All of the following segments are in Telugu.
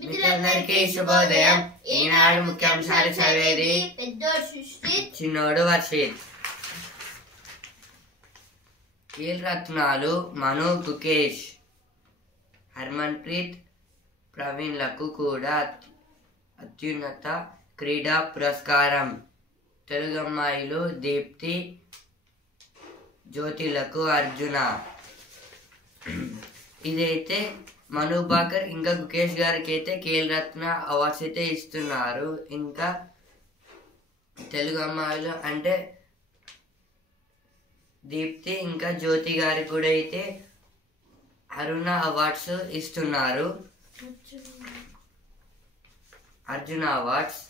మిత్రులందరికీ శుభోదయం. ఈనాడు ముఖ్యాంశాలు చదివేది పెద్దోడు సృష్టి, చిన్నోడు వర్షిత్. ఖేల్ రత్నాలు మను, గుకేష్, హర్మన్ ప్రీత్, ప్రవీణ్ లకు కూడా అత్యున్నత క్రీడా పురస్కారం. తెలుగు అమ్మాయిలు దీప్తి, జ్యోతిలకు అర్జున. ఇదైతే మను బాకర్ ఇంకా గుకేష్ గారికి అయితే ఖేల్ రత్న అవార్డ్స్ అయితే ఇస్తున్నారు. ఇంకా తెలుగు అమ్మాయిలు అంటే దీప్తి ఇంకా జ్యోతి గారికి కూడా అయితే అరుణ అవార్డ్స్ ఇస్తున్నారు, అర్జున అవార్డ్స్.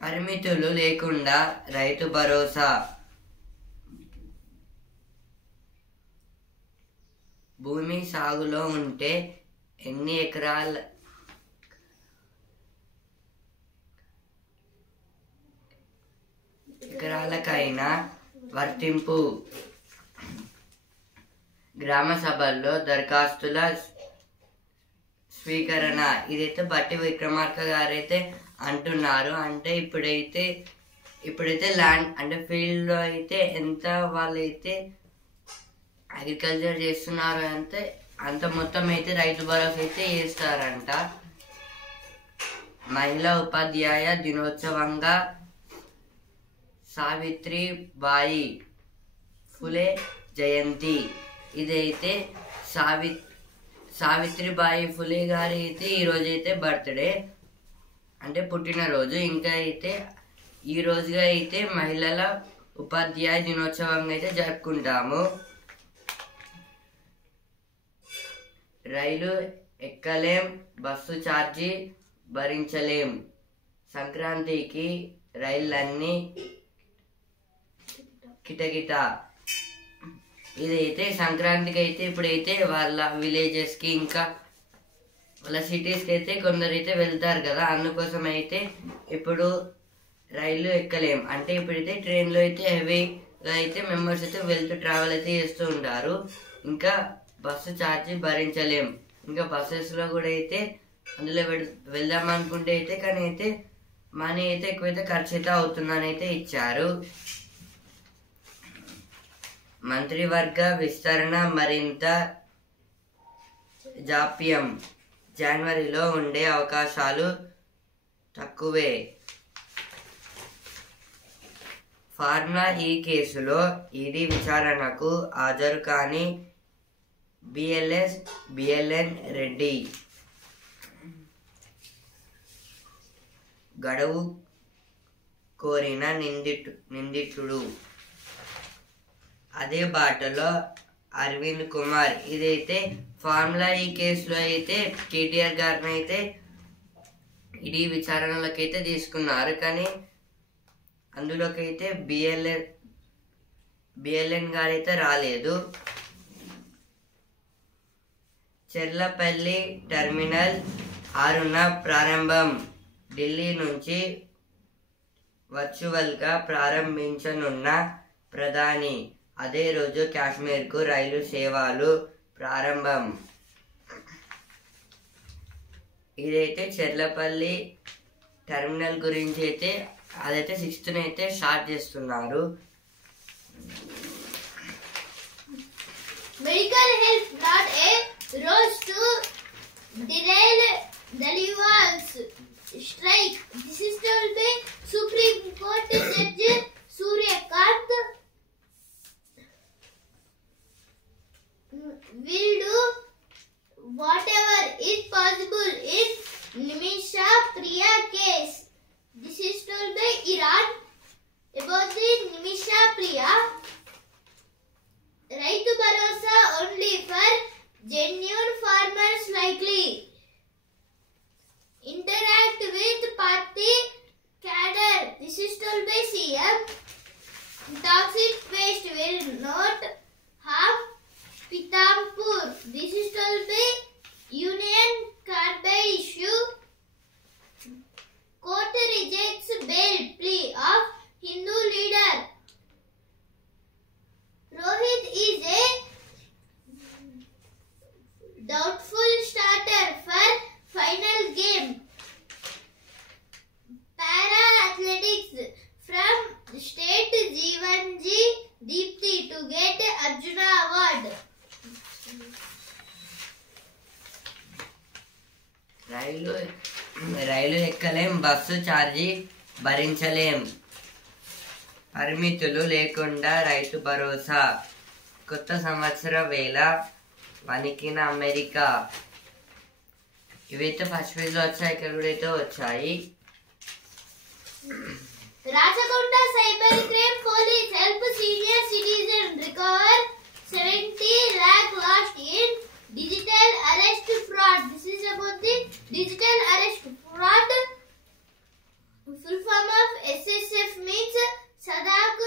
పరిమితులు లేకుండా రైతు భరోసా. భూమి సాగులో ఉంటే ఎన్ని ఎకరాలకైనా వర్తింపు. గ్రామ సభల్లో దరఖాస్తుల స్వీకరణ. ఇదైతే బట్టి విక్రమార్క గారైతే అంటున్నారు. అంటే ఇప్పుడైతే ల్యాండ్ అంటే ఫీల్డ్లో అయితే ఎంత వాళ్ళైతే అగ్రికల్చర్ చేస్తున్నారు అంటే అంత మొత్తం అయితే రైతు భరోసా అయితే చేస్తారంట. మహిళా ఉపాధ్యాయ దినోత్సవంగా సావిత్రిబాయి ఫులే జయంతి. ఇదైతే సావిత్రిబాయి ఫులే గారి అయితే ఈరోజైతే బర్త్డే అంటే పుట్టినరోజు. ఇంకా అయితే ఈ రోజుగా అయితే మహిళల ఉపాధ్యాయ దినోత్సవంగా అయితే జరుపుకుంటాము. రైలు ఎక్కలేం, బస్సు ఛార్జీ భరించలేం. సంక్రాంతికి రైళ్ళన్నీ కిటకిట. ఇదైతే సంక్రాంతికి అయితే ఇప్పుడైతే వాళ్ళ విలేజెస్కి ఇంకా వాళ్ళ సిటీస్కి అయితే కొందరైతే వెళ్తారు కదా, అందుకోసం అయితే ఇప్పుడు రైళ్ళు ఎక్కలేం అంటే ఇప్పుడైతే ట్రైన్లో అయితే హెవీగా అయితే మెంబర్స్ అయితే వెళ్తూ ట్రావెల్ అయితే చేస్తూ ఉంటారు. ఇంకా బస్సు ఛార్జీ భరించలేం. ఇంకా బస్సెస్లో కూడా అయితే అందులో వెళ్దాం అనుకుంటే అయితే కానీ అయితే మనీ అయితే ఎక్కువైతే ఖర్చు అయితే అవుతుందని అయితే ఇచ్చారు. మంత్రివర్గ విస్తరణ మరింత జాప్యం. జనవరిలో ఉండే అవకాశాలు తక్కువే. ఫార్ములా ఈ కేసులో ఈడీ విచారణకు హాజరు కాని బిఎల్ఎన్ రెడ్డి. గడువు కోరిన నిందితుడు. అదే బాటలో అరవింద్ కుమార్. ఇదైతే ఫార్ములా ఈ కేసులో అయితే కేటీఆర్ గారిని అయితే ఈడీ విచారణలోకి అయితే తీసుకున్నారు. కానీ అందులోకి అయితే బిఎల్ఎన్ గారు అయితే రాలేదు. చెర్లపల్లి టెర్మినల్ 6న ప్రారంభం. ఢిల్లీ నుంచి వర్చువల్గా ప్రారంభించనున్న ప్రధాని. అదే రోజు కాశ్మీర్కు రైలు సేవలు ప్రారంభం. ఇదైతే చెర్లపల్లి టెర్మినల్ గురించి అయితే అదైతే 6th అయితే స్టార్ట్ చేస్తున్నారు. Medical help not a rose to derail Dalewal's strike. This is told by Supreme Court Judge Suryakant. Will do whatever is possible in Nimisha Priya case. This is told by Iran about the Nimisha Priya. Raitu Bharosa only for genuine farmers likely. Interact with party cadre. This is told by CM. Toxic waste will not harm Pithampur. This is told by Union Carbide issue. Court rejects bail plea of Hindu leader. Rohit is a doubtful rail rail ఎక్కలేం, బస్సు ఛార్జీ భరించలేం, పరిమితులు లేకుండా రైతు భరోసా, కొత్త సంవత్సర వేళ వణికిన అమెరికా. ఇవైతే ఫస్ట్ పేజ్లో వచ్చాయి, ఇక్కడ కూడా అయితే వచ్చాయి. Rajakonda cyber crime police help senior citizen recover 70 lakh lost in digital arrest fraud. This is about the digital arrest fraud. Full form of SSF means Sadak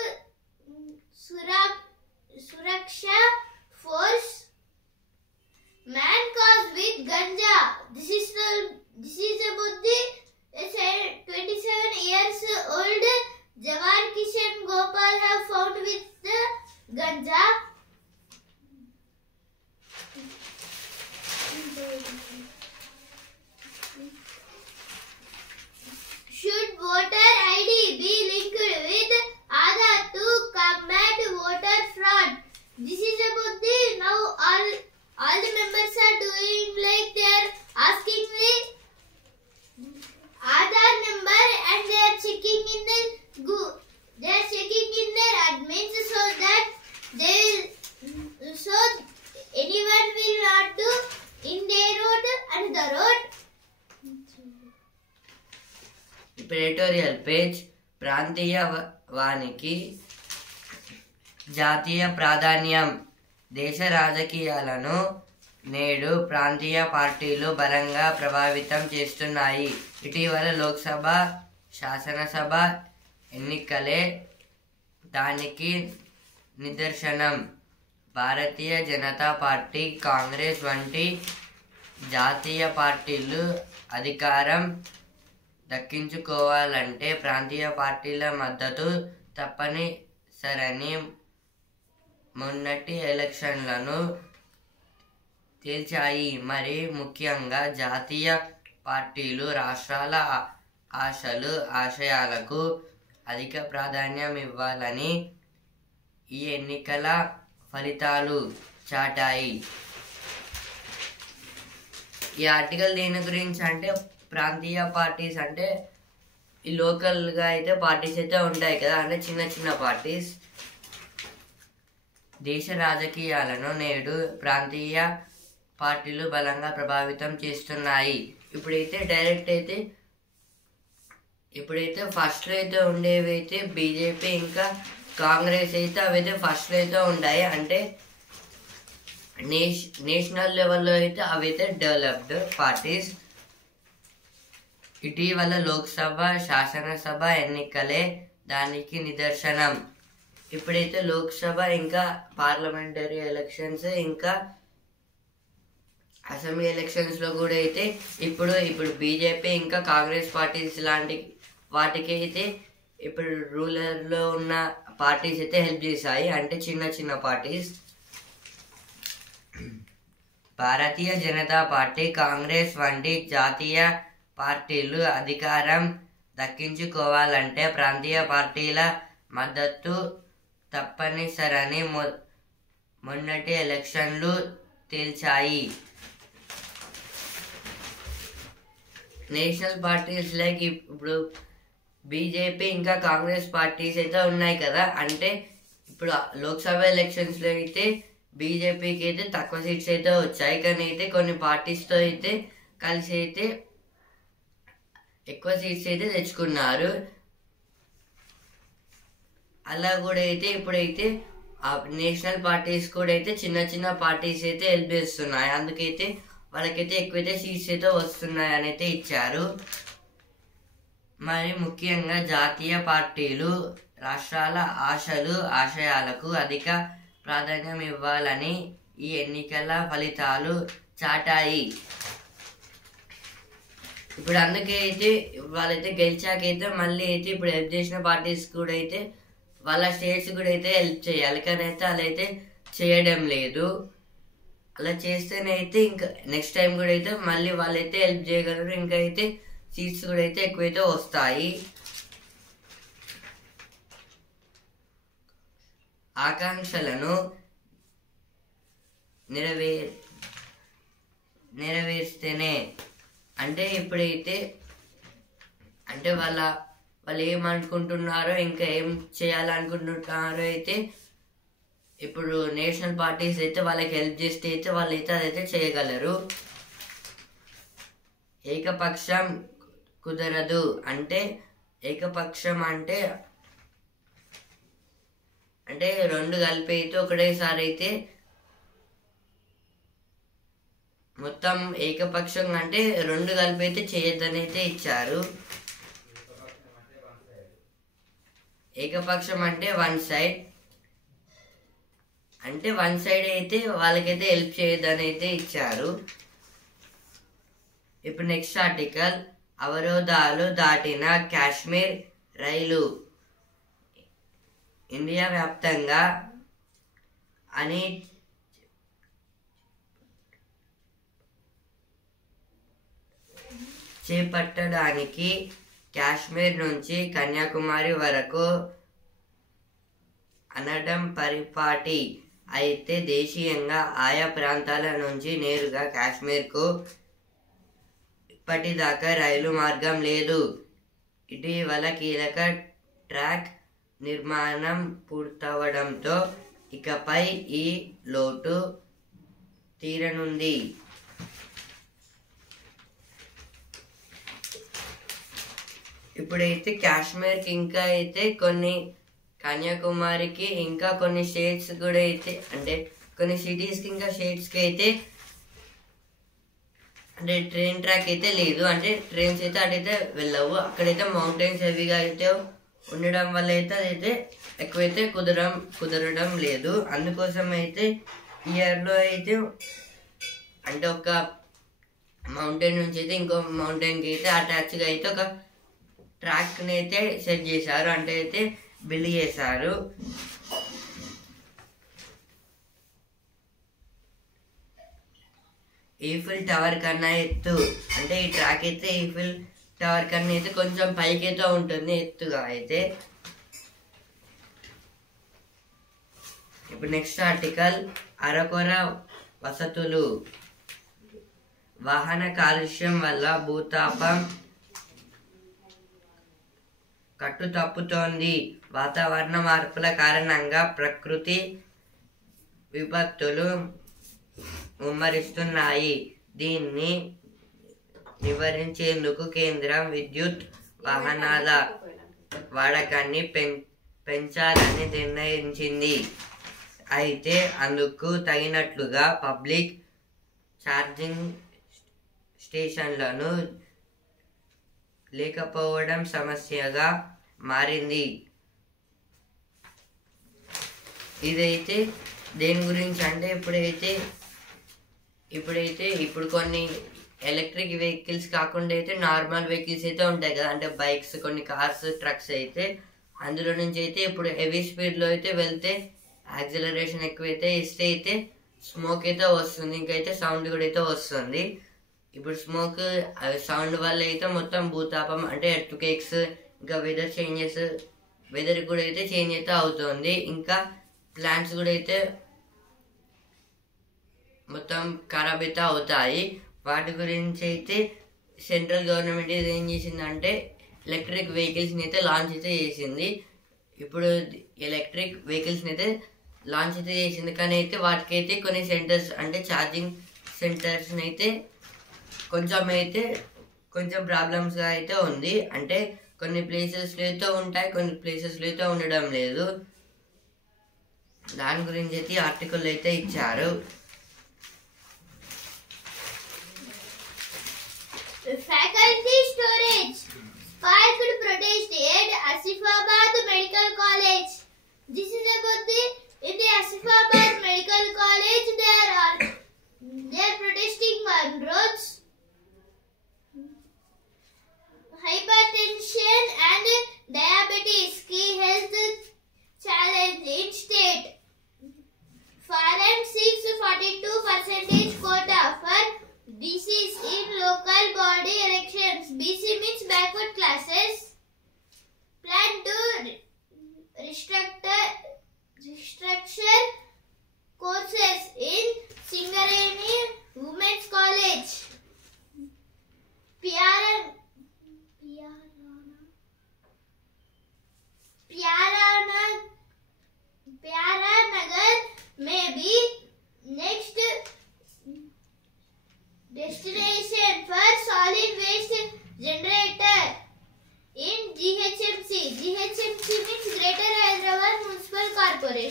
Suraksha Force. Man caught with ganja. This is about the 27 years old Jawan Kishan Gopal have found with the ganja. Should voter ID be linked with Aadhaar to combat voter fraud? This is about the now all the members are doing like they are asking the Aadhaar number and they are checking in their admins so that so anyone will not do in their road and the road. Editorial page. ప్రాంతీయ వానికి జాతీయ ప్రాధాన్యం. దేశ రాజకీయాలను నేడు ప్రాంతీయ పార్టీలు బలంగా ప్రభావితం చేస్తున్నాయి. ఇటీవల లోక్సభ, శాసనసభ ఎన్నికలే దానికి నిదర్శనం. భారతీయ జనతా పార్టీ, కాంగ్రెస్ వంటి జాతీయ పార్టీలు అధికారం దక్కించుకోవాలంటే ప్రాంతీయ పార్టీల మద్దతు తప్పనిసరని మొన్నటి ఎలక్షన్లను తేల్చాయి. మరి ముఖ్యంగా జాతీయ పార్టీలు రాష్ట్రాల ఆశలు, ఆశయాలకు అధిక ప్రాధాన్యం ఇవ్వాలని ఈ ఎన్నికల ఫలితాలు చాటాయి. ఈ ఆర్టికల్ దేని గురించి అంటే, ప్రాంతీయ పార్టీస్ అంటే ఈ లోకల్గా అయితే పార్టీస్ అయితే ఉంటాయి కదా, అంటే చిన్న చిన్న పార్టీస్. దేశ రాజకీయాలను నేడు ప్రాంతీయ పార్టీలు బలంగా ప్రభావితం చేస్తున్నాయి. ఇప్పుడైతే ఫస్ట్లో అయితే ఉండేవి అయితే బీజేపీ ఇంకా కాంగ్రెస్ అయితే అవైతే ఫస్ట్లో అయితే ఉంటాయి. అంటే నేషనల్ లెవెల్లో అయితే అవైతే డెవలప్డ్ పార్టీస్. ఇటీవల లోక్సభ, శాసనసభ ఎన్నికలే దానికి నిదర్శనం. ఇప్పుడైతే లోక్సభ ఇంకా పార్లమెంటరీ ఎలక్షన్స్ ఇంకా అసెంబ్లీ ఎలక్షన్స్లో కూడా అయితే ఇప్పుడు బీజేపీ ఇంకా కాంగ్రెస్ పార్టీస్ లాంటి వాటికి అయితే ఇప్పుడు రూలర్లో ఉన్న పార్టీస్ అయితే హెల్ప్ చేశాయి, అంటే చిన్న చిన్న పార్టీస్. భారతీయ జనతా పార్టీ, కాంగ్రెస్ వంటి జాతీయ పార్టీలు అధికారం దక్కించుకోవాలంటే ప్రాంతీయ పార్టీల మద్దతు తప్పనిసరని మొన్నటి ఎలక్షన్లు తేల్చాయి. నేషనల్ పార్టీస్ లైక్ ఇప్పుడు బీజేపీ ఇంకా కాంగ్రెస్ పార్టీస్ అయితే ఉన్నాయి కదా, అంటే ఇప్పుడు లోక్సభ ఎలక్షన్స్లో అయితే బీజేపీకి అయితే తక్కువ సీట్స్ అయితే వచ్చాయి, కానీ అయితే కొన్ని పార్టీస్తో అయితే కలిసి అయితే ఎక్కువ సీట్స్ అయితే తెచ్చుకున్నారు. అలా కూడా అయితే ఇప్పుడైతే నేషనల్ పార్టీస్ కూడా అయితే చిన్న చిన్న పార్టీస్ అయితే హెల్ప్ చేస్తున్నాయి, అందుకైతే వాళ్ళకైతే ఎక్కువైతే సీట్స్ అయితే వస్తున్నాయి అని అయితే ఇచ్చారు. మరి ముఖ్యంగా జాతీయ పార్టీలు రాష్ట్రాల ఆశలు, ఆశయాలకు అధిక ప్రాధాన్యం ఇవ్వాలని ఈ ఎన్నికల ఫలితాలు చాటాయి. ఇప్పుడు అందుకే అయితే వాళ్ళైతే గెలిచాకైతే మళ్ళీ అయితే ఇప్పుడు హెల్ప్ చేసిన పార్టీస్ కూడా అయితే వాళ్ళ స్టేట్స్ కూడా అయితే హెల్ప్ చేయాలి, కానీ అయితే అలా అయితే చేయడం లేదు. అలా చేస్తేనే అయితే ఇంకా నెక్స్ట్ టైం కూడా అయితే మళ్ళీ వాళ్ళైతే హెల్ప్ చేయగలరు, ఇంకా అయితే సీట్స్ కూడా అయితే ఎక్కువైతే వస్తాయి. ఆకాంక్షలను నెరవేర్స్తేనే అంటే ఇప్పుడైతే అంటే వాళ్ళు ఏమనుకుంటున్నారో ఇంకా ఏం చేయాలనుకుంటున్నారో అయితే ఇప్పుడు నేషనల్ పార్టీస్ అయితే వాళ్ళకి హెల్ప్ చేస్తే అయితే వాళ్ళైతే అదైతే చేయగలరు. ఏకపక్షం కుదరదు అంటే ఏకపక్షం అంటే రెండు కలిపి అయితే ఒకటేసారి అయితే మొత్తం ఏకపక్షం అంటే రెండు కలిపి అయితే చేయొద్దని అయితే ఇచ్చారు. ఏకపక్షం అంటే వన్ సైడ్ అయితే వాళ్ళకైతే హెల్ప్ చేయొద్దని అయితే ఇచ్చారు. ఇప్పుడు నెక్స్ట్ ఆర్టికల్, అవరోధాలు దాటిన కాశ్మీర్ రైలు ఇండియా వ్యాప్తంగా అని చేపట్టడానికి కాశ్మీర్ నుంచి కన్యాకుమారి వరకు అనడం పరిపాటి అయితే దేశీయంగా ఆయా ప్రాంతాల నుంచి నేరుగా కాశ్మీర్కు ఇప్పటిదాకా రైలు మార్గం లేదు. ఇటీవల కీలక ట్రాక్ నిర్మాణం పూర్తవడంతో ఇకపై ఈ లోటు తీరనుంది. ఇప్పుడైతే కాశ్మీర్కి ఇంకా అయితే కొన్ని కన్యాకుమారికి ఇంకా కొన్ని స్టేట్స్ కూడా అయితే కొన్ని సిటీస్కి ఇంకా స్టేట్స్కి అయితే ట్రైన్ ట్రాక్ అయితే లేదు. ట్రైన్స్ అయితే అటైతే వెళ్ళవు. అక్కడైతే మౌంటైన్స్ హెవీగా అయితే ఉండడం వల్ల అయితే అదైతే ఎక్కువైతే కుదరడం లేదు. అందుకోసం అయితే ఇయర్లో అయితే ఒక మౌంటైన్ నుంచి అయితే ఇంకో మౌంటైన్కి అయితే అటాచ్గా అయితే ఒక ట్రాక్ని అయితే సెట్ చేశారు, అయితే బిల్డ్ చేశారు. ఈఫిల్ టవర్ కన్నా ఎత్తు ఈ ట్రాక్ అయితే ఈఫిల్ టవర్ కన్నా అయితే కొంచెం పైకి అయితే ఉంటుంది ఎత్తుగా అయితే. ఇప్పుడు నెక్స్ట్ ఆర్టికల్, అరకొర వసతులు, వాహన కాలుష్యం వల్ల భూతాపం కట్టు తప్పుతోంది. వాతావరణ మార్పుల కారణంగా ప్రకృతి విపత్తులు ముమ్మరిస్తున్నాయి. దీన్ని నివారించేందుకు కేంద్రం విద్యుత్ వాహనాల వాడకాన్ని పెంచాలని నిర్ణయించింది. అయితే అందుకు తగినట్లుగా పబ్లిక్ ఛార్జింగ్ స్టేషన్లను లేకపోవడం సమస్యగా మారింది. ఇదైతే దేని గురించి ఇప్పుడు కొన్ని ఎలక్ట్రిక్ వెహికల్స్ కాకుండా అయితే నార్మల్ వెహికల్స్ అయితే ఉంటాయి కదా, బైక్స్, కొన్ని కార్స్, ట్రక్స్ అయితే అందులో నుంచి అయితే ఇప్పుడు హెవీ స్పీడ్లో అయితే వెళ్తే యాక్సిలరేషన్ ఎక్కువైతే ఇస్తే అయితే స్మోక్ అయితే వస్తుంది, ఇంకైతే సౌండ్ కూడా అయితే వస్తుంది. ఇప్పుడు స్మోక్ సౌండ్ వల్ల అయితే మొత్తం భూతాపం ఎర్త్క్వేక్స్ ఇంకా వెదర్ కూడా అయితే చేంజ్ అయితే అవుతుంది. ఇంకా ప్లాంట్స్ కూడా అయితే మొత్తం ఖరాబ్ అయితే అవుతాయి. వాటి గురించి అయితే సెంట్రల్ గవర్నమెంట్ ఏం చేసిందంటే ఎలక్ట్రిక్ వెహికల్స్ని అయితే లాంచ్ అయితే చేసింది. ఇప్పుడు ఎలక్ట్రిక్ వెహికల్స్ని అయితే లాంచ్ అయితే చేసింది, కానీ అయితే వాటికైతే కొన్ని సెంటర్స్ ఛార్జింగ్ సెంటర్స్ని అయితే కొంచెం ప్రాబ్లమ్స్గా అయితే ఉంది. కొన్ని ప్లేసెస్లో అయితే ఉంటాయి, కొన్ని ప్లేసెస్లో అయితే ఉండడం లేదు. దాని గురించి అయితే ఆర్టికల్ అయితే ఇచ్చారు. Faculty storage sparked protest at Asifabad Medical College. This is about in the Asifabad Medical College. They are protesting on roads. Hypertension and diabetes key health challenge in state. Foreign 642% quota for disease in local body elections. BC means backward classes. Plan to restructure courses in Singareni Women's College.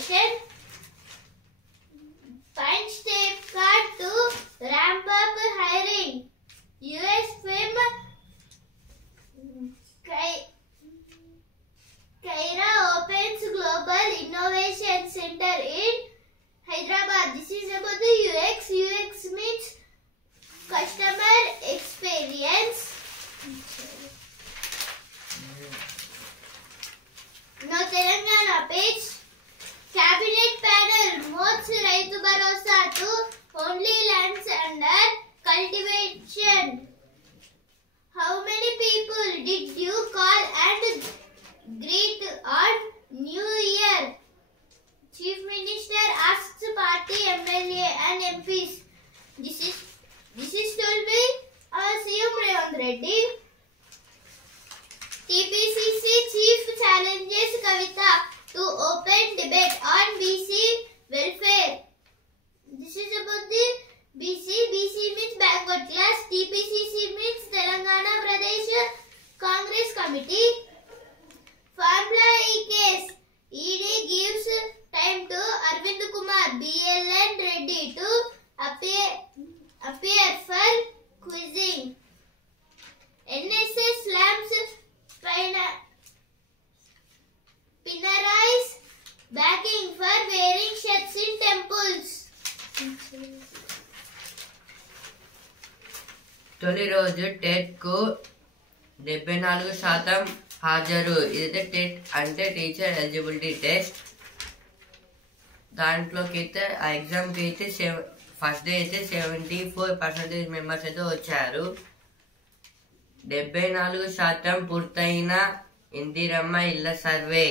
education. Find safeguard to ramp up hiring. US firm Kaira opens Global Innovation Center in Hyderabad. This is about the UX. UX means customer experience. Now Telangana page. Cabinet panel moves Raitu Bharosa to only lands under cultivation. How many people did you call and greet on New Year? Chief Minister asks party MLA and MPs. This is told by CM Revant Reddy. TPCC chief challenges Kavita to open debate on BC welfare. This is about the BC. BC means backward class. TPCC means Telangana Pradesh Congress Committee. Formula E case. ED gives time to Arvind Kumar, BLN Reddy to appear for quizzing. NSS slams Pinarai's backing for wearing shirts in temples. తొలి రోజు టెట్ కు 74% హాజరు. ఇదైతే టెట్ అంటే టీచర్ ఎలిజిబిలిటీ టెస్ట్. దాంట్లోకి అయితే ఆ ఎగ్జామ్కి అయితే ఫస్ట్ డే అయితే 74% మెంబర్స్ అయితే వచ్చారు. 74% పూర్తయిన ఇందిరమ్మ ఇళ్ల సర్వే.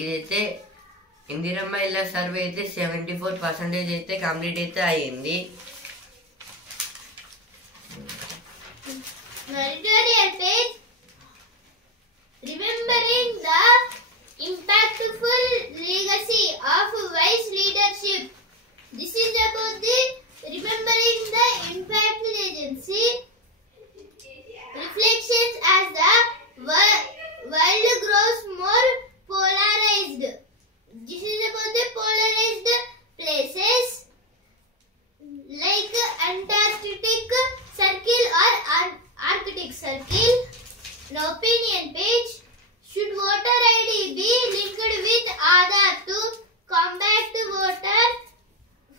ఇదైతే ఇందిరమ్మ ఇళ్ల సర్వే అయితే 74% అయితే కంప్లీట్ అయితే అయ్యింది. Editorial page. Remembering the impactful legacy of wise leadership. This is about the remembering the impactful agency. Reflections as the world grows more polarized. This is about the polarized places like Antarctic Circle or Arctic Circle. An opinion page. Should voter ID be linked with Aadhaar to combat voter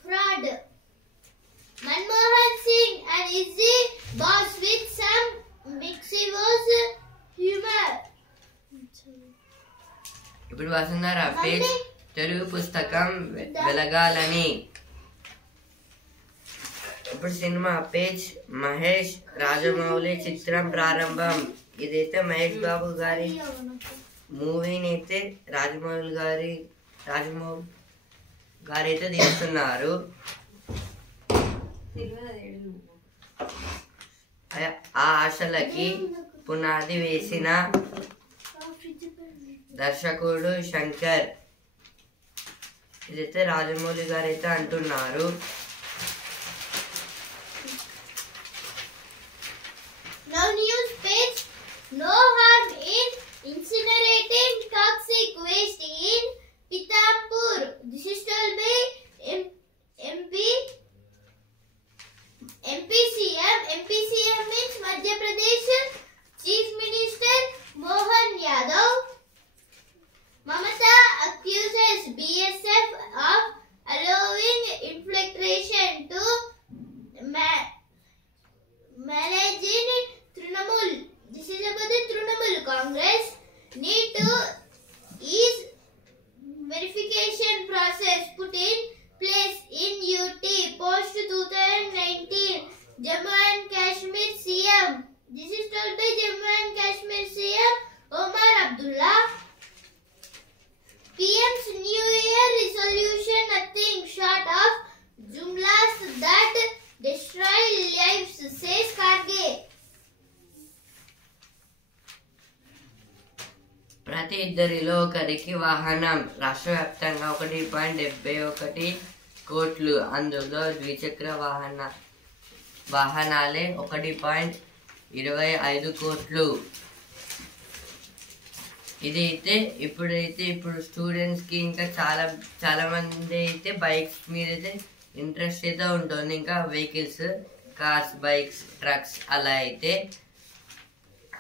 fraud? Manmohan Singh and Izzy boss with some mischievous humor. ఇప్పుడు వసుంధర పేజ్ తెలుగు పుస్తకం వెలగాలని. ఇప్పుడు సినిమా పేజ్ మహేష్ రాజమౌళి చిత్రం ప్రారంభం. ఇదైతే మహేష్ బాబు గారి మూవీని అయితే రాజమౌళి గారు అయితే తీస్తున్నారు. ఆ ఆశలకి పునాది వేసిన దర్శకుడు శంకర్. ఇదైతే రాజమౌళి గారు అయితే అంటున్నారు. Now news page. No harm in incinerating toxic waste in Pithampur. This is told by MPCM. MPCM means Madhya Pradesh Chief Minister Mohan Yadav. Mamata accuses BSF of allowing infiltration to managing Trinamool. This is about the Trinamool Congress. Need to ease verification process put in place in UT post 2019. Jammu and Kashmir CM. This is told by Jammu and Kashmir CM Omar Abdullah. PM's New Year resolution nothing short of jumlas that destroy lives, says Karge. ప్రతి ఇద్దరిలో ఒకరికి వాహనం. రాష్ట్ర వ్యాప్తంగా 1.71 కోట్లు. అందులో ద్విచక్ర వాహనాలే 1.25 కోట్లు. ఇదైతే ఇప్పుడు స్టూడెంట్స్ కి ఇంకా చాలా మంది అయితే బైక్స్ మీద అయితే ఇంట్రెస్ట్ అయితే ఉంటుంది. ఇంకా వెహికల్స్, కార్స్, బైక్స్, ట్రక్స్ అలా అయితే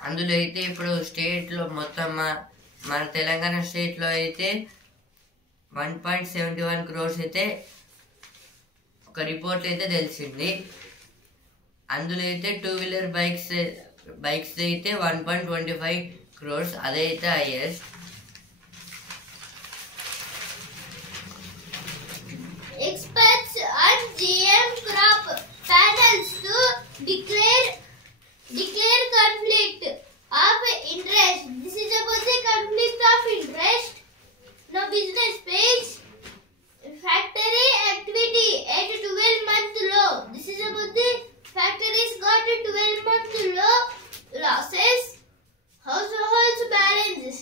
అందులో అయితే ఇప్పుడు స్టేట్లో మొత్తం మన తెలంగాణ స్టేట్లో అయితే 1.71 crores అయితే ఒక రిపోర్ట్ అయితే తెలిసింది. అందులో అయితే 2-wheeler బైక్స్ అయితే 1.25 crores, అదైతే highest. Experts on GM crop panels to declare conflict of interest. This is about the conflict of interest. Now business page. Factory activity at 12-month low. This is about the factories got a 12-month low losses. Households balance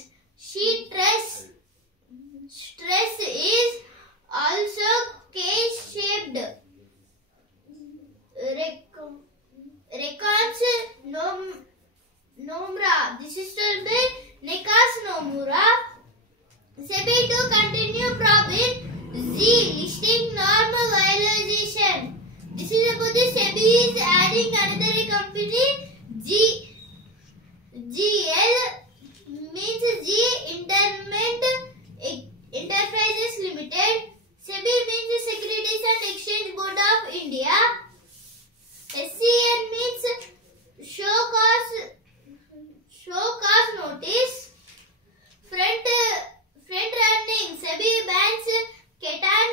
sheet stress is also K-shaped. Recons Nomura. This is told by Nekas Nomura. SEBI to continue probe in Z listing norm violation. This is about the SEBI is adding another company GL means G Enterprises Limited. SEBI means the Securities and Exchange Board of India. SCN means show cause notice. Front running SEBI bans Ketan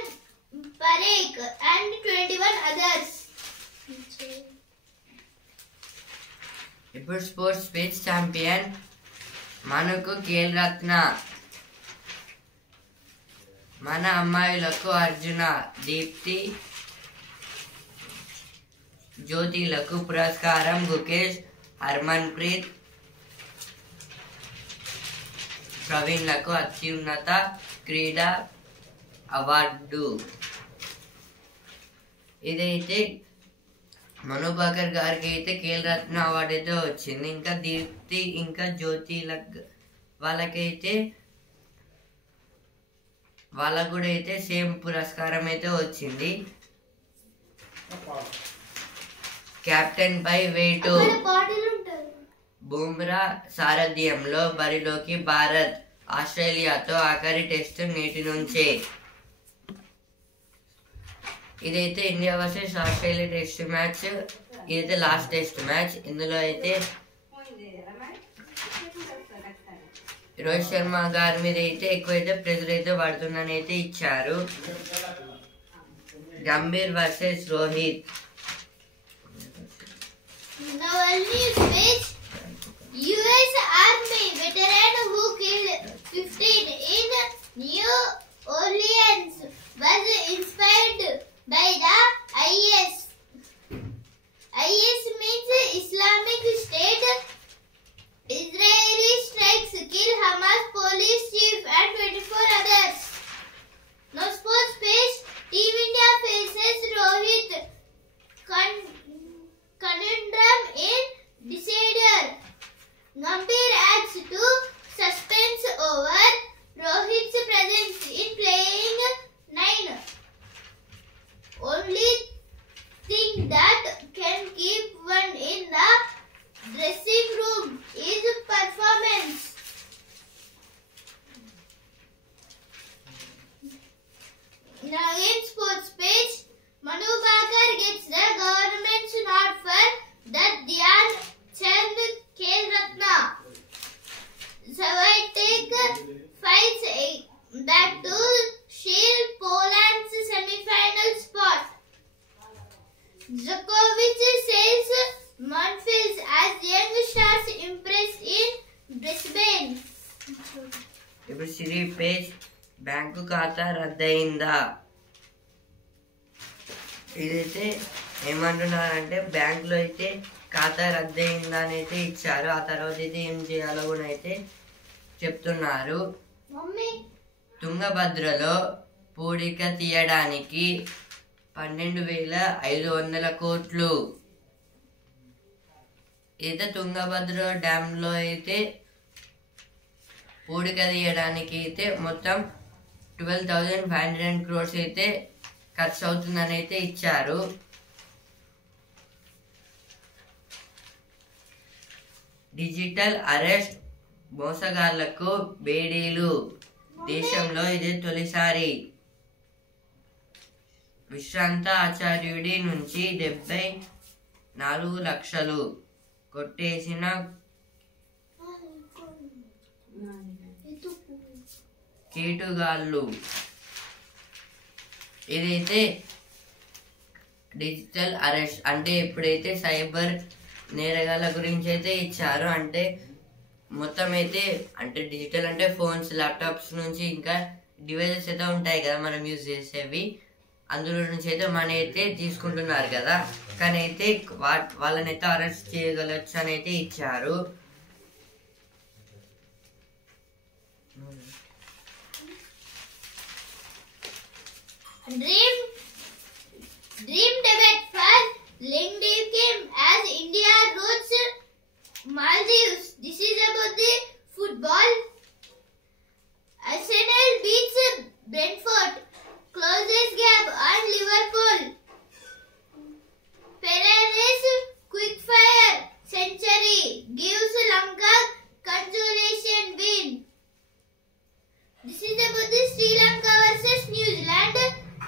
Parekh and 21 others. ఇప్పుడు స్పోర్ట్స్ పేజ్ ఛాంపియన్ మనకు ఖేల్ రత్న, మన అమ్మాయిలకు అర్జున, దీప్తి, జ్యోతిలకు పురస్కారం గుకేష్, హర్మన్ ప్రీత్, ప్రవీణ్లకు అత్యున్నత క్రీడా అవార్డు. ఇదైతే మను భాకర్ గారికి అయితే ఖేల్ రత్న అవార్డు అయితే వచ్చింది. ఇంకా దీప్తి ఇంకా జ్యోతి వాళ్ళకు కూడా అయితే సేమ్ పురస్కారం అయితే వచ్చింది. కెప్టెన్ పై వేటు బుమ్రా సారథ్యంలో బరిలోకి భారత్. ఆస్ట్రేలియాతో ఆఖరి టెస్ట్ నేటి నుంచే. ఇదైతే India versus Australia test match. ఇదైతే లాస్ట్ టెస్ట్ మ్యాచ్. ఇందులో అయితే రోహిత్ శర్మ గారి మీద అయితే ఎక్కువైతే ప్రెజర్ అయితే పడుతుందని అయితే ఇచ్చారు. Gambhir versus Rohit. US Army veteran who killed 15 in New Orleans was inspired by the IS. IS means Islamic State. Israeli strikes kill Hamas police chief and 24 others. Now sports page. Team India faces Rohit conundrum in decider. Gambhir adds to suspense over Rohit's presence in playing 9. Only thing that can keep one in the dressing room is performance. Now in sports page, Manu Bhaker gets the government's nod for the Dhyan Chand Khel Ratna. Swiatek fights back to shield Poland's semi-final spot. Djokovic says Monfils as young stars impressed in Brisbane. ఇప్పుడు సిరీ పేజ్ బ్యాంకు ఖాతా రద్దయిందా. ఇదైతే ఏమంటున్నారంటే బ్యాంకులో అయితే ఖాతా రద్దయిందా అని అయితే ఇచ్చారు. ఆ తర్వాత అయితే ఏం చేయాలో కూడా అయితే చెప్తున్నారు. తుంగభద్రలో పూడిక తీయడానికి 12,500 కోట్లు. అయితే తుంగభద్ర డ్యామ్ లో అయితే పూడిక తీయడానికి అయితే మొత్తం 12,500 crores అయితే ఖర్చు అవుతుందని అయితే ఇచ్చారు. డిజిటల్ అరెస్ట్ మోసగాళ్లకు బేడీలు దేశంలో ఇది తొలిసారి. విశ్రాంత ఆచార్యుడి నుంచి 74 లక్షలు కొట్టేసిన కేటుగాళ్ళు. ఇదైతే డిజిటల్ అరెస్ట్ అంటే ఇప్పుడైతే సైబర్ నేరగాళ్ళ గురించి అయితే ఇచ్చారు. అంటే మొత్తం అయితే అంటే డిజిటల్ అంటే ఫోన్స్, ల్యాప్టాప్స్ నుంచి ఇంకా డివైజెస్ అయితే ఉంటాయి కదా మనం యూజ్ చేసేవి, అందులో నుంచి అయితే మనీ అయితే తీసుకుంటున్నారు కదా. కానీ అయితే వాళ్ళనైతే అరెస్ట్ చేయగలచ్చు అని అయితే ఇచ్చారు. Dream debut for Lingdeep Kim as India roots Maldives. This is about the football. Arsenal beats Brentford, closes gap on Liverpool. Pereira's quick-fire century gives Lanka consolation win. This is about the Sri Lanka versus New Zealand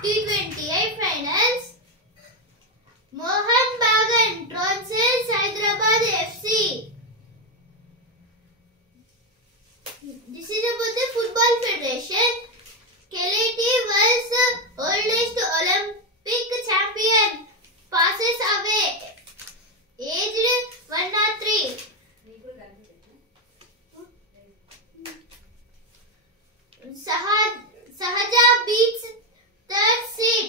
T20I finals. Mohan Bagan trounces Hyderabad FC. This is about the Football Federation. Keleti was oldest Olympic champion passes away, aged 103. Sahaja beats third seed,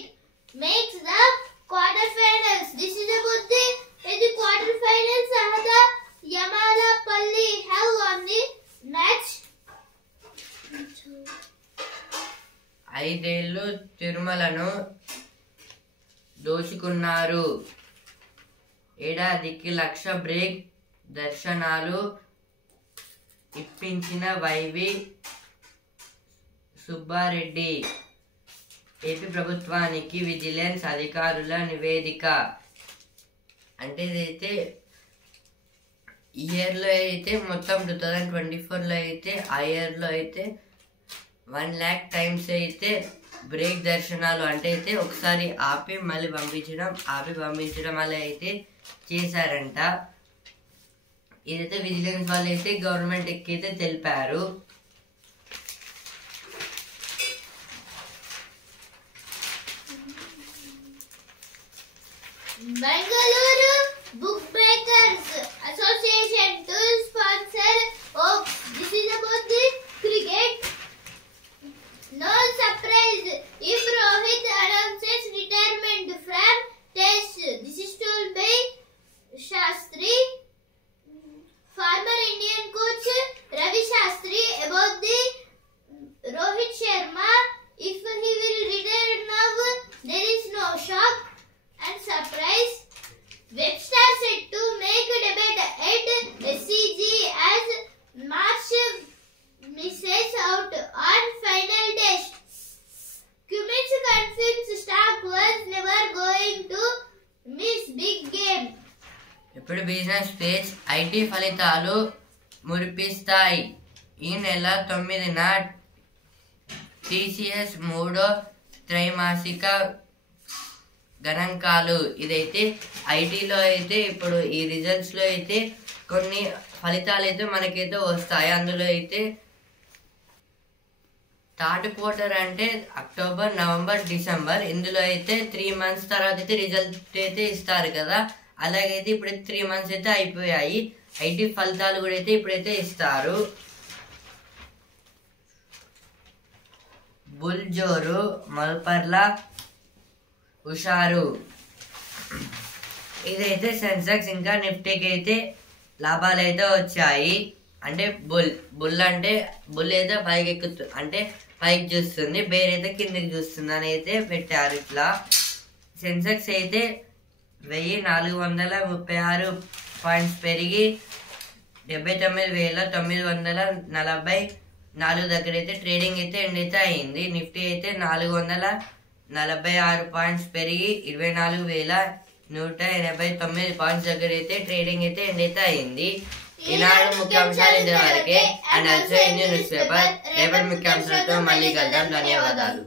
makes the quarterfinals. This is about the quarterfinals. Sahaja Yamalapalli have won the match. 5 ఏళ్ళు తిరుమలను దోచుకున్నారు. ఏడాదికి 1,00,000 బ్రేక్ దర్శనాలు ఇప్పించిన వైవి సుబ్బారెడ్డి. ఏపీ ప్రభుత్వానికి విజిలెన్స్ అధికారుల నివేదిక. అంటే ఇదైతే ఇయర్లో అయితే మొత్తం 2024లో అయితే ఆ ఇయర్లో అయితే 1 lakh times అయితే బ్రేక్ దర్శనాలు అంటే అయితే ఒకసారి ఆపి మళ్ళీ పంపించడం అలా అయితే చేశారంట. ఇదైతే విజిలెన్స్ వాళ్ళు అయితే గవర్నమెంట్ అయితే తెలిపారు. Bengaluru Bookmakers Association to sponsor this is about the cricket. No surprise if Rohit announces retirement from Test. This is told by Shastri. Former Indian coach Ravi Shastri about the Rohit Sharma. If he will retire now, there is no shock and surprise. Webster set to make debut at SCG as March misses out on final test. Cummins confirms Stark was never going to miss big game. ఇప్పుడు బిజినెస్ పేజ్ ఐటీ ఫలితాలు మురిపిస్తాయి. ఈ నెల 9న టీసీఎస్ 3వ త్రైమాసిక గణాంకాలు. ఇదైతే ఐటీలో అయితే ఇప్పుడు ఈ రిజల్ట్స్లో అయితే కొన్ని ఫలితాలు అయితే మనకైతే వస్తాయి. అందులో అయితే థర్డ్ క్వార్టర్ అంటే అక్టోబర్, నవంబర్, డిసెంబర్. ఇందులో అయితే 3 months తర్వాత అయితే రిజల్ట్ అయితే ఇస్తారు కదా. అలాగైతే ఇప్పుడైతే 3 months అయితే అయిపోయాయి. ఐటీ ఫలితాలు కూడా అయితే ఇప్పుడైతే ఇస్తారు. బుల్జోరు, మల్పర్ల హుషారు. ఇదైతే సెన్సెక్స్ ఇంకా నిఫ్టీకి అయితే లాభాలు అయితే వచ్చాయి. అంటే బుల్ అంటే బుల్ అయితే పైకి ఎక్కుతుంది, అంటే పైకి చూస్తుంది, బేర్ అయితే కిందికి చూస్తుంది అని అయితే పెట్టారు. ఇట్లా సెన్సెక్స్ అయితే 1436 పాయింట్స్ పెరిగి 79,940 4 దగ్గర అయితే ట్రేడింగ్ అయితే ఎండ్ అయితే అయింది. నిఫ్టీ అయితే 446 పాయింట్స్ పెరిగి 24,189 పాయింట్స్ దగ్గర అయితే ట్రేడింగ్ అయితే ఎండ్ అయితే అయింది. ఈనాడు ముఖ్యాంశాలు ఇంతవరకే. And also Indian news paper. రేపటి ముఖ్యాంశాలతో మళ్ళీ కలుద్దాం. ధన్యవాదాలు.